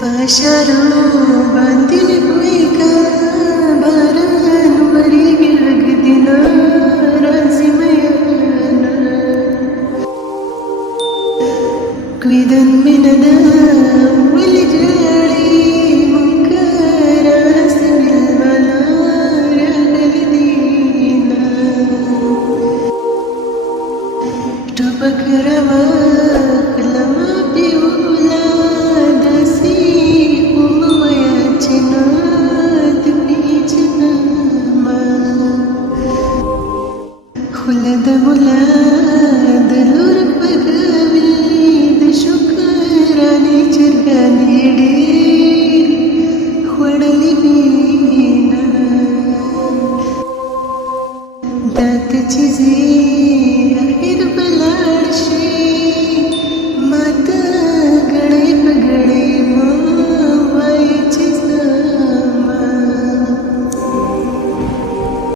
पाशारो बांधील एका बारांवरी गिळगदिना राजिमयाना क्विदन मिनदा वलजाळी मुंकरास बिलवला रगलदीना टपकरवा लमा पिवला दसी उमवयाची नाद बीजनामा खुलद मुलाद लुर पगविद शुक्रानी चिरगानीडे